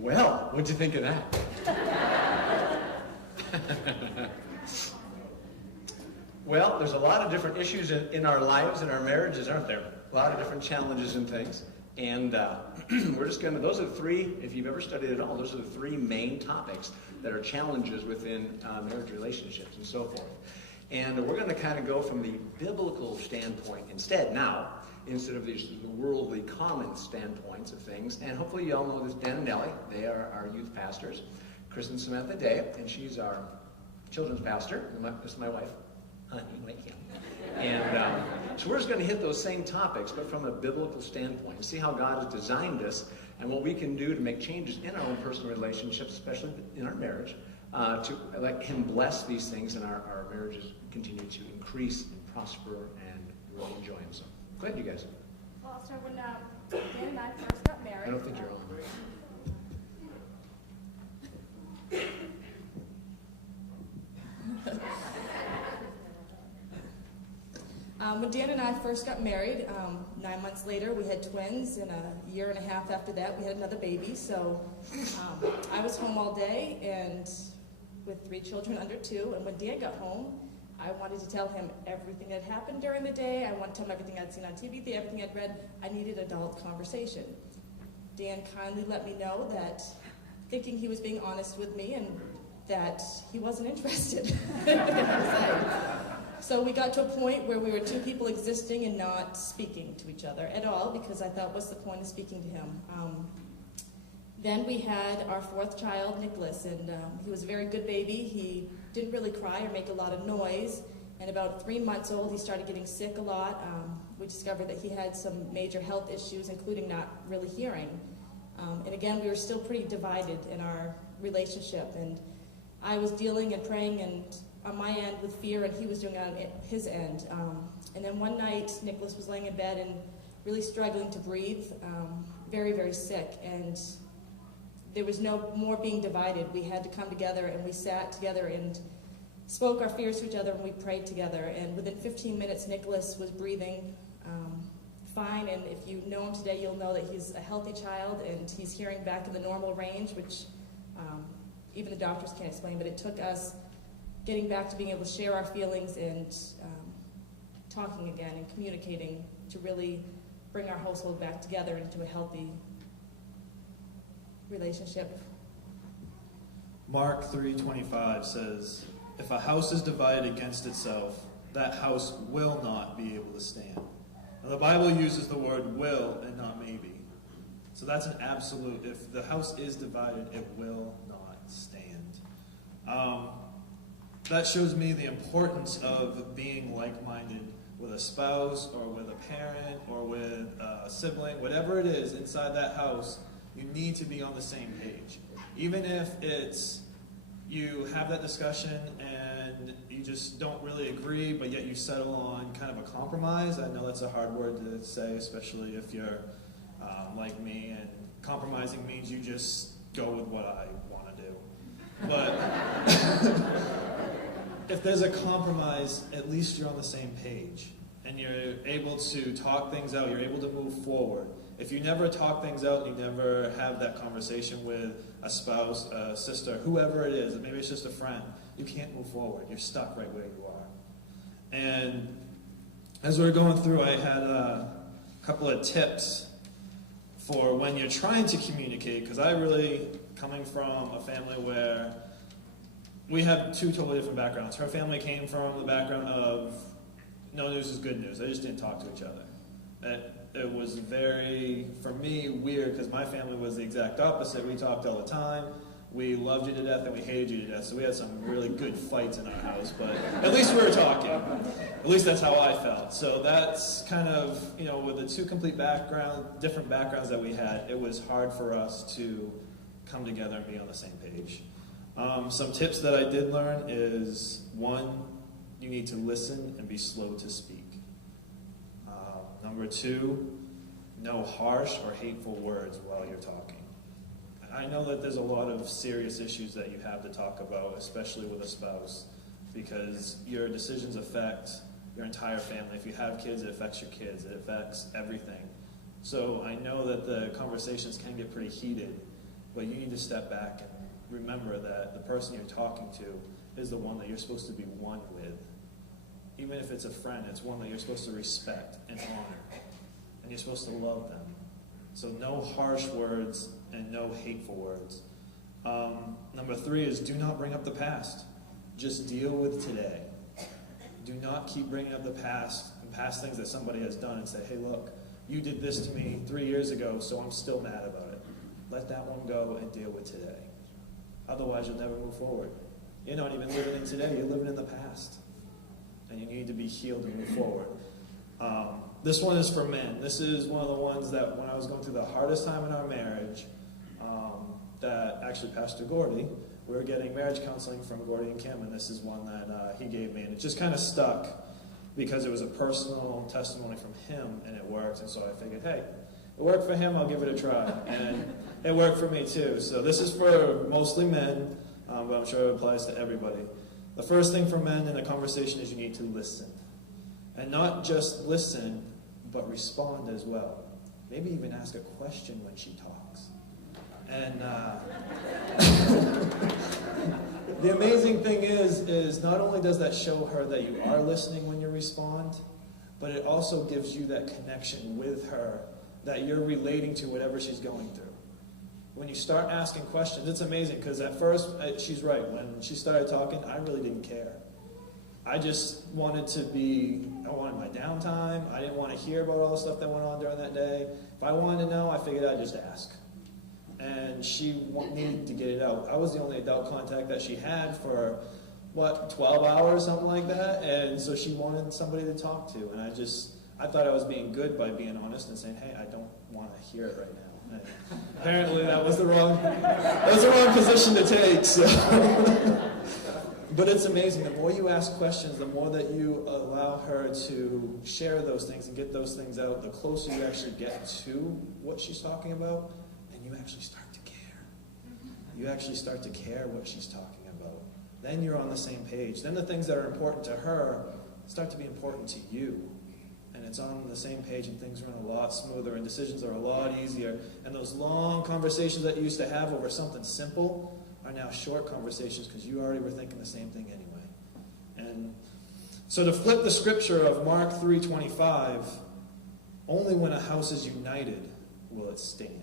Well, what'd you think of that? Well, there's a lot of different issues in our lives, in our marriages, aren't there? A lot of different challenges and things. And we're just going to, those are the three, if you've ever studied at all, those are the three main topics that are challenges within marriage relationships and so forth. And we're going to kind of go from the biblical standpoint instead of these worldly common standpoints of things. And hopefully you all know this, Dan and Nellie, they are our youth pastors. Chris and Samantha Day, and she's our children's pastor. This is my wife. And so we're just going to hit those same topics, but from a biblical standpoint, and see how God has designed us and what we can do to make changes in our own personal relationships, especially in our marriage, to let Him bless these things and our marriages continue to increase and prosper and really enjoy Him. So go ahead, you guys. Well, I'll start when Dan and I first got married. I don't think you're on. When Dan and I first got married, 9 months later, we had twins, and a year and a half after that, we had another baby. So I was home all day and with 3 children under 2. And when Dan got home, I wanted to tell him everything that happened during the day. I wanted to tell him everything I'd seen on TV, everything I'd read. I needed adult conversation. Dan kindly let me know that, thinking he was being honest with me, and that he wasn't interested. So we got to a point where we were 2 people existing and not speaking to each other at all, because I thought, what's the point of speaking to him? Then we had our 4th child, Nicholas, and he was a very good baby. He didn't really cry or make a lot of noise, and about 3 months old, he started getting sick a lot. We discovered that he had some major health issues, including not really hearing. And again, we were still pretty divided in our relationship, and I was dealing and praying and on my end with fear, and he was doing it on his end. And then one night, Nicholas was laying in bed and really struggling to breathe, very, very sick. And there was no more being divided. We had to come together, and we sat together and spoke our fears to each other, and we prayed together. And within 15 minutes, Nicholas was breathing fine. And if you know him today, you'll know that he's a healthy child, and he's hearing back in the normal range, which even the doctors can't explain. But it took us getting back to being able to share our feelings and talking again and communicating to really bring our household back together into a healthy relationship. Mark 3:25 says, "If a house is divided against itself, that house will not be able to stand." Now, the Bible uses the word will and not maybe. So that's an absolute. If the house is divided, it will not stand. That shows me the importance of being like-minded with a spouse or with a parent or with a sibling, whatever it is inside that house. You need to be on the same page. Even if it's you have that discussion and you just don't really agree, but yet you settle on kind of a compromise. I know that's a hard word to say, especially if you're like me, and compromising means you just go with what I want to do. But if there's a compromise, at least you're on the same page, and you're able to talk things out, you're able to move forward. If you never talk things out, you never have that conversation with a spouse, a sister, whoever it is, maybe it's just a friend, you can't move forward. You're stuck right where you are. And as we were going through, I had a couple of tips for when you're trying to communicate, because I really, coming from a family where we have 2 totally different backgrounds. Her family came from the background of no news is good news. They just didn't talk to each other. It was very, for me, weird, because my family was the exact opposite. We talked all the time. We loved you to death and we hated you to death. So we had some really good fights in our house, but at least we were talking. At least that's how I felt. So that's kind of, with the 2 complete different backgrounds that we had, it was hard for us to come together and be on the same page. Some tips that I did learn is, 1, you need to listen and be slow to speak. Number 2, no harsh or hateful words while you're talking. I know that there's a lot of serious issues that you have to talk about, especially with a spouse, because your decisions affect your entire family. If you have kids, it affects your kids. It affects everything. So I know that the conversations can get pretty heated. But you need to step back and remember that the person you're talking to is the one that you're supposed to be one with. Even if it's a friend, it's one that you're supposed to respect and honor. And you're supposed to love them. So no harsh words and no hateful words. Number 3 is do not bring up the past. Just deal with today. Do not keep bringing up the past and past things that somebody has done and say, hey, look, you did this to me 3 years ago, so I'm still mad about it. Let that one go and deal with today. Otherwise, you'll never move forward. You're not even living in today. You're living in the past. And you need to be healed and move forward. This one is for men. This is one of the ones that when I was going through the hardest time in our marriage, that actually Pastor Gordy, we were getting marriage counseling from Gordy and Kim, and this is one that he gave me. And it just kind of stuck because it was a personal testimony from him, and it worked. And so I figured, hey, it worked for him, I'll give it a try. And it worked for me too. So this is for mostly men, but I'm sure it applies to everybody. The first thing for men in a conversation is you need to listen. And not just listen, but respond as well. Maybe even ask a question when she talks. And the amazing thing is not only does that show her that you are listening when you respond, but it also gives you that connection with her that you're relating to whatever she's going through. When you start asking questions, it's amazing because at first, she's right. When she started talking, I really didn't care. I just wanted I wanted my downtime. I didn't want to hear about all the stuff that went on during that day. If I wanted to know, I figured I'd just ask. And she needed to get it out. I was the only adult contact that she had for, 12 hours, something like that. And so she wanted somebody to talk to. And I thought I was being good by being honest and saying, hey, I don't want to hear it right now. And apparently that was the wrong position to take. So. But it's amazing. The more you ask questions, the more that you allow her to share those things and get those things out, the closer you actually get to what she's talking about, and you actually start to care. You actually start to care what she's talking about. Then you're on the same page. Then the things that are important to her start to be important to you. And it's on the same page, and things run a lot smoother, and decisions are a lot easier. And those long conversations that you used to have over something simple are now short conversations because you already were thinking the same thing anyway. And so to flip the scripture of Mark 3:25, only when a house is united will it stand.